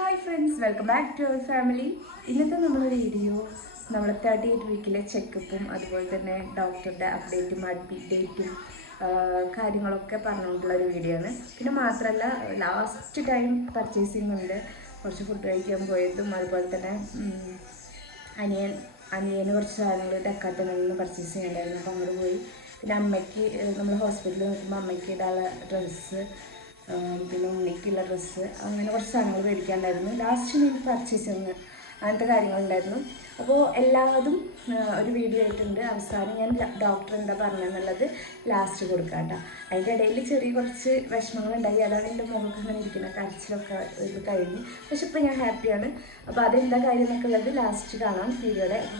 Hi friends, welcome back to our family. ഇന്നത്തെ നമ്മുടെ video നമ്മളെ 38 വീക്കിലെ ചെക്കപ്പും അതുപോലെ തന്നെ ഡോക്ടറുടെ അപ്ഡേറ്റും ഡേറ്റും കാര്യങ്ങളൊക്കെ പറഞ്ഞുകൊണ്ടുള്ള ഒരു വീഡിയോ ആണ്. പിന്നെ മാത്രമല്ല ലാസ്റ്റ് ടൈം പർച്ചേസിങ് ഉണ്ട്, കുറച്ച് ഫുഡ് കഴിക്കാൻ പോയതും അതുപോലെ തന്നെ അനിയന് കുറച്ച് സാധനങ്ങൾ ഡെക്കാത്തനിൽ നിന്ന് പർച്ചേസ് ചെയ്യണ്ടായിരുന്നു. അപ്പോൾ അങ്ങോട്ട് പോയി. പിന്നെ അമ്മയ്ക്ക് നമ്മൾ ഹോസ്പിറ്റലിൽ നോക്കുമ്പോൾ അമ്മയ്ക്ക് ഇടാനുള്ള ഡ്രസ്സ്, പിന്നെ ഉണ്ണിക്കുള്ള ഡ്രസ്സ്, അങ്ങനെ കുറച്ച് സാധനങ്ങൾ മേടിക്കാനുണ്ടായിരുന്നു. ലാസ്റ്റ് ഞാൻ പർച്ചേസിങ് അങ്ങനത്തെ കാര്യങ്ങളുണ്ടായിരുന്നു. അപ്പോൾ എല്ലാതും ഒരു വീഡിയോ ആയിട്ടുണ്ട്. അവസാനം ഞാൻ ഡോക്ടർ എന്താ പറഞ്ഞതെന്നുള്ളത് ലാസ്റ്റ് കൊടുക്കാം കേട്ടോ. അതിൻ്റെ ഇടയിൽ ചെറിയ കുറച്ച് വിഷമങ്ങളുണ്ടായി. അതാണ് എൻ്റെ മുഖമൊക്കെ അങ്ങനെ ഇരിക്കുന്നത്, കരച്ചിലൊക്കെ ഇത് കഴിഞ്ഞ്. പക്ഷെ ഇപ്പോൾ ഞാൻ ഹാപ്പിയാണ്. അപ്പോൾ അതെന്താ കാര്യം എന്നൊക്കെ ഉള്ളത് ലാസ്റ്റ് കാണാം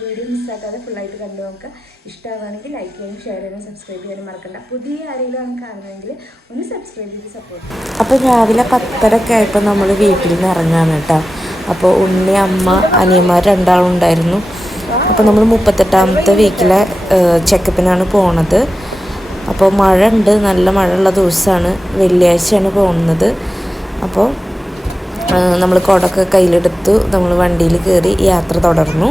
വീഡിയോ മിസ്സാക്കാതെ ഫുള്ളായിട്ട് കണ്ടു നോക്കുക. ഇഷ്ടമാണെങ്കിൽ ലൈക്ക് ചെയ്യാനും ഷെയർ ചെയ്യാനും സബ്സ്ക്രൈബ് ചെയ്യാനും മറക്കണ്ട. പുതിയ ആരെങ്കിലും ആണ് കാണുന്നതെങ്കിൽ ഒന്ന് സബ്സ്ക്രൈബ് ചെയ്ത് സപ്പോർട്ട് ചെയ്യും. അപ്പോൾ രാവിലെ 10:30 ആയപ്പോൾ നമ്മൾ വീട്ടിൽ നിന്ന് ഇറങ്ങാണ് കേട്ടോ. അപ്പോൾ ഉണ്ണി, അമ്മ, അനിയന്മാർ രണ്ടാളും ഉണ്ടായിരുന്നു. അപ്പോൾ നമ്മൾ 38ാമത്തെ വീക്കിലെ ചെക്കപ്പിനാണ് പോണത്. അപ്പോൾ മഴ ഉണ്ട്, നല്ല മഴയുള്ള ദിവസമാണ്, വെള്ളിയാഴ്ചയാണ് പോകുന്നത്. അപ്പോൾ നമ്മൾ കുടയൊക്കെ കയ്യിലെടുത്തു, നമ്മൾ വണ്ടിയിൽ കയറി യാത്ര തുടർന്നു.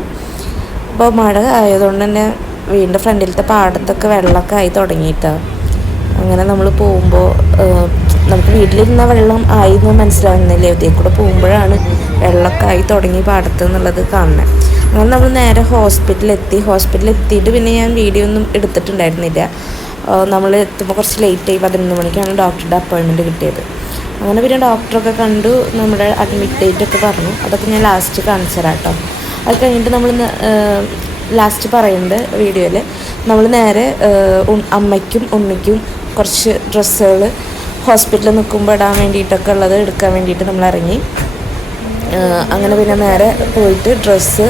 അപ്പോൾ മഴ ആയതുകൊണ്ട് തന്നെ വീടിൻ്റെ ഫ്രണ്ടിലത്തെ പാടത്തൊക്കെ വെള്ളമൊക്കെ ആയി തുടങ്ങിയിട്ടാണ്. അങ്ങനെ നമ്മൾ പോകുമ്പോൾ നമുക്ക് വീട്ടിലിരുന്ന വെള്ളം ആയിരുന്നു മനസ്സിലാവുന്നില്ല, ഇതിൽ കൂടെ പോകുമ്പോഴാണ് വെള്ളമൊക്കെ ആയി തുടങ്ങി പാടത്ത് എന്നുള്ളത് കാണുന്നത്. അങ്ങനെ നമ്മൾ നേരെ ഹോസ്പിറ്റലിൽ എത്തിയിട്ട് പിന്നെ ഞാൻ വീഡിയോ ഒന്നും എടുത്തിട്ടുണ്ടായിരുന്നില്ല. നമ്മൾ എത്തുമ്പോൾ കുറച്ച് ലേറ്റായി, 11 മണിക്കാണ് ഡോക്ടറുടെ അപ്പോയിൻമെൻറ്റ് കിട്ടിയത്. അങ്ങനെ പിന്നെ ഡോക്ടറൊക്കെ കണ്ടു, നമ്മുടെ അഡ്മിറ്റ് ഡേറ്റ് ഒക്കെ പറഞ്ഞു. അതൊക്കെ ഞാൻ ലാസ്റ്റ് കാണിച്ചു തരാം കേട്ടോ. അത് കഴിഞ്ഞിട്ട് നമ്മൾ ലാസ്റ്റ് പറയുന്നുണ്ട് വീഡിയോയിൽ, നമ്മൾ നേരെ അമ്മയ്ക്കും ഉണ്ണിക്കും കുറച്ച് ഡ്രസ്സുകൾ ഹോസ്പിറ്റലിൽ നിൽക്കുമ്പോൾ ഇടാൻ വേണ്ടിയിട്ടൊക്കെ ഉള്ളത് എടുക്കാൻ വേണ്ടിയിട്ട് നമ്മൾ ഇറങ്ങി. അങ്ങനെ പിന്നെ നേരെ പോയിട്ട് ഡ്രസ്സ്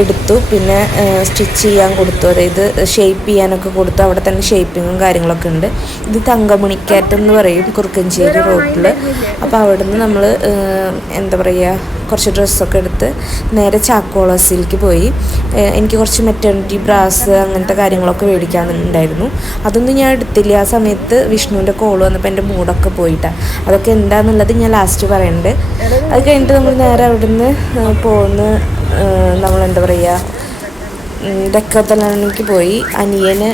എടുത്തു. പിന്നെ സ്റ്റിച്ച് ചെയ്യാൻ കൊടുത്തു, അതായത് ഷേപ്പ് ചെയ്യാനൊക്കെ കൊടുത്തു. അവിടെ തന്നെ ഷേപ്പിങ്ങും കാര്യങ്ങളൊക്കെ ഉണ്ട്. ഇത് തങ്കമണിക്കാറ്റ് എന്ന് പറയും, കുറുക്കഞ്ചേരി റോഡിൽ. അപ്പോൾ അവിടെ നിന്ന് നമ്മൾ എന്താ പറയുക, കുറച്ച് ഡ്രസ്സൊക്കെ എടുത്ത് നേരെ ചാക്കോളസിലേക്ക് പോയി. എനിക്ക് കുറച്ച് മെറ്റേണിറ്റി ബ്രാസ് അങ്ങനത്തെ കാര്യങ്ങളൊക്കെ മേടിക്കാനുണ്ടായിരുന്നു. അതൊന്നും ഞാൻ എടുത്തില്ല. ആ സമയത്ത് വിഷ്ണുവിൻ്റെ കോൾ വന്നപ്പോൾ എൻ്റെ മൂടൊക്കെ പോയിട്ടാണ്. അതൊക്കെ എന്താണെന്നുള്ളത് ഞാൻ ലാസ്റ്റ് പറയുന്നുണ്ട്. അത് കഴിഞ്ഞിട്ട് നമ്മൾ നേരെ അവിടെ നിന്ന് പോന്ന് നമ്മളെന്താ പറയുക, ഡെക്കാത്തലോണിക്ക് പോയി. അനിയന്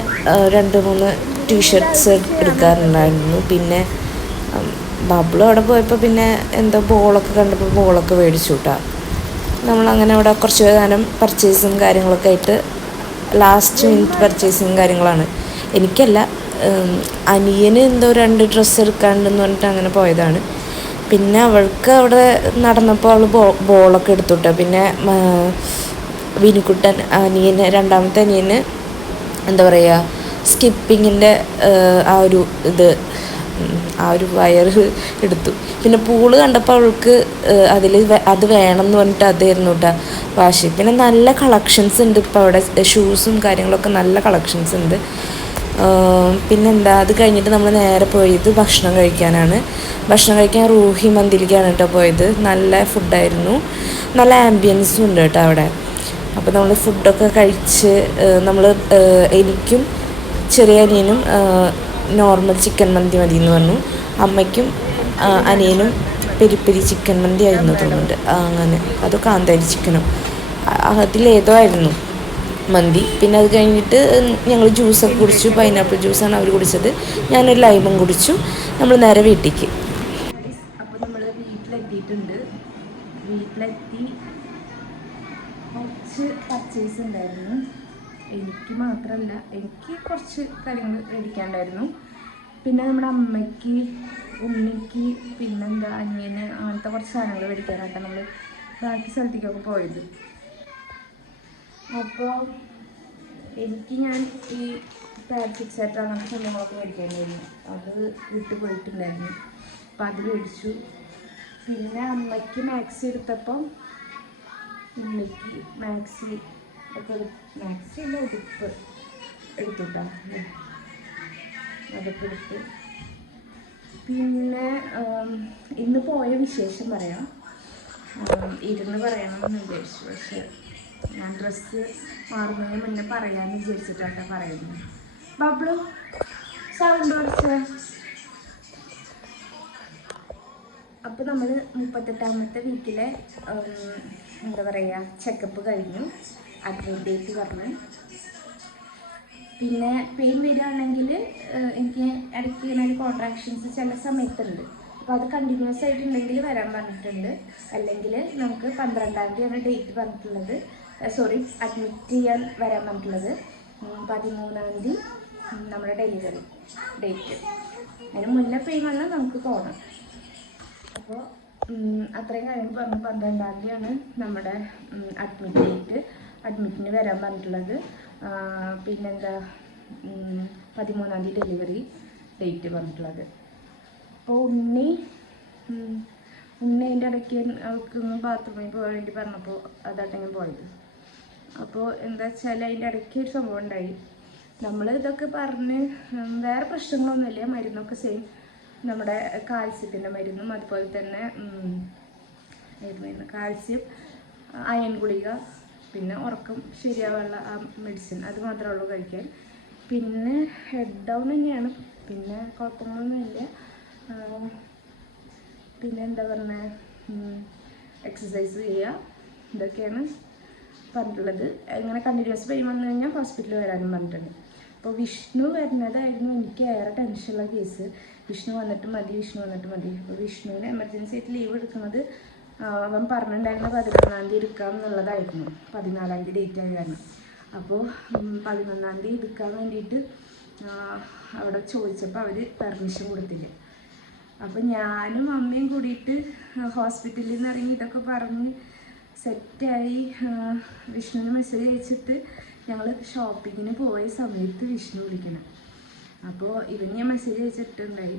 2-3 ടീഷർട്ട്സ് എടുക്കാറുണ്ടായിരുന്നു. പിന്നെ ബബ്ലു അവിടെ പോയപ്പോൾ പിന്നെ എന്തോ ബോളൊക്കെ കണ്ടപ്പോൾ ബോളൊക്കെ മേടിച്ചു കൂട്ടാ. നമ്മളങ്ങനെ അവിടെ കുറച്ച് നേരം പർച്ചേസും കാര്യങ്ങളൊക്കെ ആയിട്ട് ലാസ്റ്റ് മിനിറ്റ് പർച്ചേസിങ് കാര്യങ്ങളാണ്. എനിക്കല്ല, അനിയന് എന്തോ 2 ഡ്രസ്സ് എടുക്കാണ്ടെന്ന് പറഞ്ഞിട്ട് അങ്ങനെ പോയതാണ്. പിന്നെ അവൾക്ക് അവിടെ നടന്നപ്പോൾ അവൾ ബോളൊക്കെ എടുത്തുട്ടോ. പിന്നെ വിനിക്കുട്ടൻ രണ്ടാമത്തെ അനിയന് എന്താ പറയുക, സ്കിപ്പിങ്ങിൻ്റെ ആ ഒരു വയറ് എടുത്തു. പിന്നെ പൂള് കണ്ടപ്പോൾ അവൾക്ക് അത് വേണം എന്ന് പറഞ്ഞിട്ട് അതായിരുന്നു കേട്ടോ വാശി. പിന്നെ നല്ല കളക്ഷൻസ് ഉണ്ട് ഇപ്പോൾ അവിടെ, ഷൂസും കാര്യങ്ങളൊക്കെ നല്ല കളക്ഷൻസ് ഉണ്ട്. പിന്നെന്താ, അത് കഴിഞ്ഞിട്ട് നമ്മൾ നേരെ പോയത് ഭക്ഷണം കഴിക്കാനാണ്. ഭക്ഷണം കഴിക്കാൻ റൂഹി മന്തിയിലേക്കാണ് കേട്ടോ പോയത്. നല്ല ഫുഡായിരുന്നു, നല്ല ആംബിയൻസും ഉണ്ട് കേട്ടോ അവിടെ. അപ്പോൾ നമ്മൾ ഫുഡൊക്കെ കഴിച്ച് എനിക്കും ചെറിയ അനിയനും നോർമൽ ചിക്കൻ മന്തി മതി എന്ന് പറഞ്ഞു. അമ്മയ്ക്കും അനിയനും പെരി ചിക്കൻ മന്തി ആയിരുന്നു തോന്നുന്നുണ്ട്. അങ്ങനെ അത് കാന്താരി ചിക്കനോ അതിലേതോ ആയിരുന്നു മന്തി. പിന്നെ അത് കഴിഞ്ഞിട്ട് ഞങ്ങൾ ജ്യൂസൊക്കെ കുടിച്ചു. പൈനാപ്പിൾ ജ്യൂസാണ് അവർ കുടിച്ചത്, ഞാനൊരു ലൈമും കുടിച്ചു. നമ്മൾ നേരെ വീട്ടിലേക്ക്. അപ്പോൾ നമ്മൾ വീട്ടിലെത്തിയിട്ടുണ്ട്. വീട്ടിലെത്തി കുറച്ച് പർച്ചേസ് ഉണ്ടായിരുന്നു. എനിക്ക് മാത്രമല്ല, എനിക്ക് കുറച്ച് കാര്യങ്ങൾ മേടിക്കാനുണ്ടായിരുന്നു. പിന്നെ നമ്മുടെ അമ്മയ്ക്ക്, ഉണ്ണിക്ക്, പിന്നെന്താ അനിയന്, അങ്ങനത്തെ കുറച്ച് സാധനങ്ങൾ മേടിക്കാനായിട്ട് നമ്മൾ ബാക്കി സ്ഥലത്തേക്കൊക്കെ പോയത്. അപ്പോൾ ഞാൻ ഈ പാഡ് ഫിക്സേറ്റർ അങ്ങനത്തെ സംഭവങ്ങളൊക്കെ മേടിക്കാനായിരുന്നു. അത് വിട്ട് പോയിട്ടുണ്ടായിരുന്നു. അപ്പോൾ അത് മേടിച്ചു. പിന്നെ അമ്മയ്ക്ക് മാക്സി എടുത്തപ്പം ഉണ്ണിക്ക് മാക്സി അല്ല, ഉടുപ്പ് എടുത്തുട്ടാ, അതൊക്കെ എടുത്ത്. പിന്നെ ഇന്ന് പോയ വിശേഷം പറയാം, ഇരുന്ന് പറയണമെന്ന് വിചാരിച്ചു. പക്ഷെ ഞാൻ ഡ്രസ്സ് മാറുന്നതിന് മുന്നേ പറയാമെന്ന് വിചാരിച്ചിട്ടാണ് പറയുന്നത്. ബബ്ലു സൗണ്ട് കുറച്ച് അപ്പോൾ നമ്മൾ 38ാമത്തെ വീക്കിലെ എന്താ പറയുക ചെക്കപ്പ് കഴിഞ്ഞു. അഡ്മിറ്റ് ഡേറ്റ് പറഞ്ഞു. പിന്നെ പെയിൻ വരികയാണെങ്കിൽ എനിക്ക് ഇടയ്ക്ക് ഇങ്ങനെ ഒരു കോൺട്രാക്ഷൻസ് ചില സമയത്തുണ്ട്. അപ്പോൾ അത് കണ്ടിന്യൂസ് ആയിട്ടുണ്ടെങ്കിൽ വരാൻ പറഞ്ഞിട്ടുണ്ട്. അല്ലെങ്കിൽ നമുക്ക് 12ാം തീയതിയാണ് ഡേറ്റ് പറഞ്ഞിട്ടുള്ളത്. അഡ്മിറ്റ് ചെയ്യാൻ വരാൻ പറഞ്ഞിട്ടുള്ളത്. 13ാം തീയതി നമ്മുടെ ഡെലിവറി ഡേറ്റ്. അതിന് മുന്നേ പെയിൻ വന്നാൽ നമുക്ക് പോകണം. അപ്പോൾ അത്രയും കഴിഞ്ഞ് പറഞ്ഞു 12ാം തീയതിയാണ് നമ്മുടെ അഡ്മിറ്റ് ഡേറ്റ്. അഡ്മിറ്റിന് വരാൻ പറഞ്ഞിട്ടുള്ളത്. പിന്നെന്താ 13ാം തീയതി ഡെലിവറി ഡേറ്റ് പറഞ്ഞിട്ടുള്ളത്. അപ്പോൾ ഉണ്ണി അതിൻ്റെ ഇടയ്ക്ക് അവൾക്കൊന്ന് ബാത്റൂമിൽ പോകാൻ വേണ്ടി പറഞ്ഞപ്പോൾ അതാട്ടെങ്കിൽ പോയത്. അപ്പോൾ എന്താ വെച്ചാൽ അതിൻ്റെ ഇടയ്ക്ക് ഒരു സംഭവം ഉണ്ടായി. നമ്മൾ ഇതൊക്കെ പറഞ്ഞ് വേറെ പ്രശ്നങ്ങളൊന്നുമില്ല. മരുന്നൊക്കെ സെയിം, നമ്മുടെ കാൽസ്യത്തിൻ്റെ മരുന്നും അതുപോലെ തന്നെ കാൽസ്യം, അയൺ ഗുളിക, പിന്നെ ഉറക്കം ശരിയാവാനുള്ള ആ മെഡിസിൻ, അത് മാത്രമേ ഉള്ളൂ കഴിക്കാൻ. പിന്നെ ഹെഡ് ഡൗൺ തന്നെയാണ്, പിന്നെ കുഴപ്പങ്ങളൊന്നുമില്ല. പിന്നെ എന്താ പറയുക, എക്സസൈസ് ചെയ്യുക, ഇതൊക്കെയാണ് പറഞ്ഞിട്ടുള്ളത്. ഇങ്ങനെ കണ്ടിന്യൂസ് പെയിൻ വന്നു കഴിഞ്ഞാൽ ഹോസ്പിറ്റലിൽ വരാനും പറഞ്ഞിട്ടുണ്ട്. അപ്പോൾ വിഷ്ണു വരുന്നതായിരുന്നു എനിക്ക് ഏറെ ടെൻഷനുള്ള കേസ്. വിഷ്ണു വന്നിട്ട് മതി. അപ്പോൾ വിഷ്ണുവിന് എമർജൻസി ആയിട്ട് ലീവ് എടുക്കുന്നത് അവൻ പറഞ്ഞിട്ടുണ്ടായിരുന്ന 11ാം തീയതി എടുക്കാം എന്നുള്ളതായിരുന്നു. 14ാം തീയതി ഡേറ്റ് ആയി കാരണം. അപ്പോൾ 11ാം തീയതി എടുക്കാൻ വേണ്ടിയിട്ട് അവിടെ ചോദിച്ചപ്പോൾ അവർ പെർമിഷൻ കൊടുത്തില്ല. അപ്പോൾ ഞാനും അമ്മയും കൂടിയിട്ട് ഹോസ്പിറ്റലിൽ നിന്ന് ഇറങ്ങി ഇതൊക്കെ പറഞ്ഞ് സെറ്റായി. വിഷ്ണുവിന് മെസ്സേജ് അയച്ചിട്ട് ഞങ്ങൾ ഷോപ്പിങ്ങിന് പോയ സമയത്ത് വിഷ്ണു വിളിക്കണം. അപ്പോൾ ഇവന് ഞാൻ മെസ്സേജ് അയച്ചിട്ടുണ്ടായി.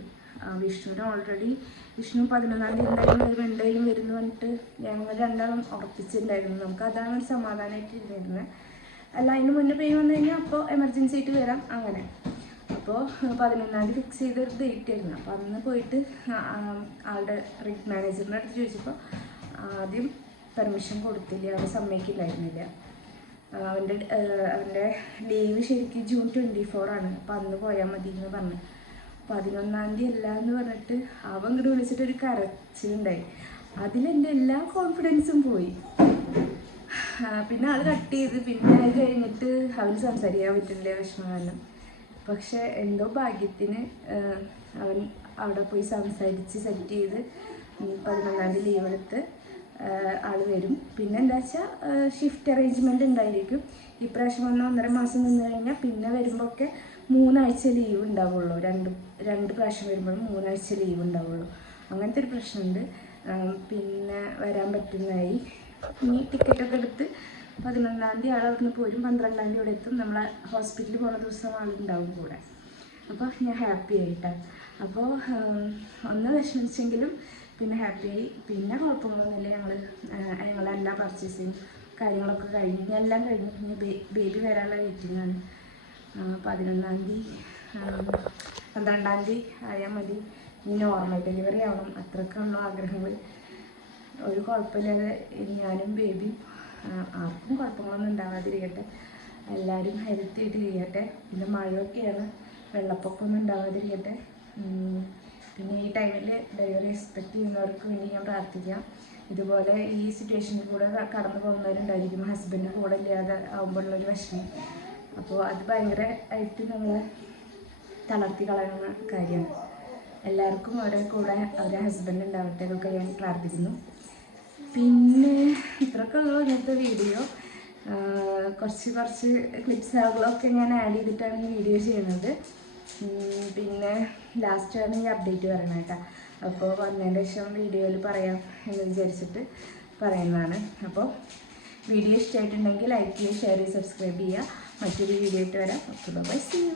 വിഷ്ണുവിന് ഓൾറെഡി വിഷ്ണു 11ാം തീയതി എന്തായാലും വരുന്നു പറഞ്ഞിട്ട് ഞങ്ങൾ രണ്ടാളും ഉറപ്പിച്ചിട്ടുണ്ടായിരുന്നു. നമുക്ക് അതാണ് ഒരു സമാധാനമായിട്ട് ഇരുന്നിരുന്നത്. അല്ല, അതിന് മുന്നേ പെയിൻ വന്നു കഴിഞ്ഞാൽ അപ്പോൾ എമർജൻസി ആയിട്ട് വരാം അങ്ങനെ. അപ്പോൾ 11ാം തീയതി ഫിക്സ് ചെയ്തൊരു ഡേറ്റ് ആയിരുന്നു. അപ്പോൾ അന്ന് പോയിട്ട് ആളുടെ മാനേജറിൻ്റെ അടുത്ത് ചോദിച്ചപ്പോൾ ആദ്യം പെർമിഷൻ കൊടുത്തില്ല, അവർ സമ്മതിക്കില്ലായിരുന്നില്ല. അവൻ്റെ ലീവ് ശരിക്കും ജൂൺ 24 ആണ്. അപ്പോൾ അന്ന് പോയാൽ മതി എന്ന് പറഞ്ഞു. 11ാം തീയതി അല്ല എന്ന് പറഞ്ഞിട്ട് അവൻ ഇങ്ങോട്ട് വിളിച്ചിട്ടൊരു കരച്ചിലുണ്ടായി. അതിലെൻ്റെ എല്ലാ കോൺഫിഡൻസും പോയി. പിന്നെ ആൾ കട്ട് ചെയ്ത്. പിന്നെ അത് കഴിഞ്ഞിട്ട് അവന് സംസാരിക്കാൻ പറ്റില്ല വിഷമകാലം. പക്ഷെ എന്തോ ഭാഗ്യത്തിന് അവൻ അവിടെ പോയി സംസാരിച്ച് സെറ്റ് ചെയ്ത് 11ാം തീയതി ലീവ് എടുത്ത് ആൾ വരും. പിന്നെ എന്താ വെച്ചാൽ ഷിഫ്റ്റ് അറേഞ്ച്മെൻറ്റ് ഉണ്ടായിരിക്കും. ഇപ്രാവശ്യം വന്ന 1.5 മാസം നിന്ന് കഴിഞ്ഞാൽ പിന്നെ വരുമ്പോൾ ഒക്കെ 3 ആഴ്ച ലീവ് ഉണ്ടാവുള്ളൂ. രണ്ട് പ്രാവശ്യം വരുമ്പോഴും 3 ആഴ്ച ലീവ് ഉണ്ടാവുള്ളൂ. അങ്ങനത്തെ ഒരു പ്രശ്നമുണ്ട്. പിന്നെ വരാൻ പറ്റുന്നതായി. ഇനി ടിക്കറ്റൊക്കെ എടുത്ത് 11ാം തീയതി ആൾ അവിടുന്ന് പോരും. 12ാം തീയതി ഇവിടെ എത്തും. നമ്മളെ ഹോസ്പിറ്റലിൽ പോകുന്ന ദിവസം ആളുണ്ടാവും കൂടെ. അപ്പോൾ ഞാൻ ഹാപ്പി ആയിട്ടാണ്. അപ്പോൾ ഒന്ന് വിഷമിച്ചെങ്കിലും പിന്നെ ഹാപ്പിയായി. പിന്നെ കുഴപ്പങ്ങളൊന്നുമില്ല. ഞങ്ങളെല്ലാ പർച്ചേസിങ് കാര്യങ്ങളൊക്കെ കഴിഞ്ഞു. എല്ലാം കഴിഞ്ഞു. ഇനി ബേബി വരാനുള്ള വെയിറ്റിംഗാണ്. 11ാം തീയതി 12ാം തീയതി ആയാൽ മതി. ഇനി നോർമൽ ഡെലിവറി ആവണം. അത്രയ്ക്കുള്ള ആഗ്രഹങ്ങൾ. ഒരു കുഴപ്പമില്ലാതെ ഞാനും ബേബിയും ആർക്കും കുഴപ്പങ്ങളൊന്നും ഉണ്ടാവാതിരിക്കട്ടെ. എല്ലാവരും ഹെൽത്തി ആയിട്ട് ഇരിക്കട്ടെ. പിന്നെ മഴയൊക്കെയാണ്, വെള്ളപ്പൊക്കമൊന്നും ഉണ്ടാവാതിരിക്കട്ടെ. പിന്നെ ഈ ടൈമിൽ ഡെലിവറി എക്സ്പെക്റ്റ് ചെയ്യുന്നവർക്ക് വേണ്ടി ഞാൻ പ്രാർത്ഥിക്കാം. ഇതുപോലെ ഈ സിറ്റുവേഷനിൽ കൂടെ കടന്നു പോകുന്നവരുണ്ടായിരിക്കും. ഹസ്ബൻഡ് കൂടെ ഇല്ലാതെ ആകുമ്പോഴുള്ളൊരു വിഷമം. അപ്പോൾ അത് ഭയങ്കര ആയിട്ട് നമ്മളെ തളർത്തി കളയുന്ന കാര്യമാണ്. എല്ലാവർക്കും ഓരോ കൂടെ ഒരു ഹസ്ബൻഡ് ഉണ്ടാവട്ടെ എന്നൊക്കെ ഞാൻ പ്രാർത്ഥിക്കുന്നു. പിന്നെ ഇത്രയൊക്കെ ഉള്ളൂ ഇന്നത്തെ വീഡിയോ. കുറച്ച് ക്ലിപ്സുകളൊക്കെ ഞാൻ ആഡ് ചെയ്തിട്ടാണ് ഈ വീഡിയോ ചെയ്യുന്നത്. പിന്നെ ലാസ്റ്റാണ് ഈ അപ്ഡേറ്റ് പറയണം കേട്ടോ. അപ്പോൾ വന്നതിന് ശേഷം വീഡിയോയിൽ പറയാം എന്ന് വിചാരിച്ചിട്ട് പറയുന്നതാണ്. അപ്പോൾ വീഡിയോ ഇഷ്ടമായിട്ടുണ്ടെങ്കിൽ ലൈക്ക് ചെയ്യുക, ഷെയർ ചെയ്യുക, സബ്സ്ക്രൈബ് ചെയ്യുക. മറ്റൊരു വീഡിയോ ആയിട്ട് വരാം. Okay, bye, see U.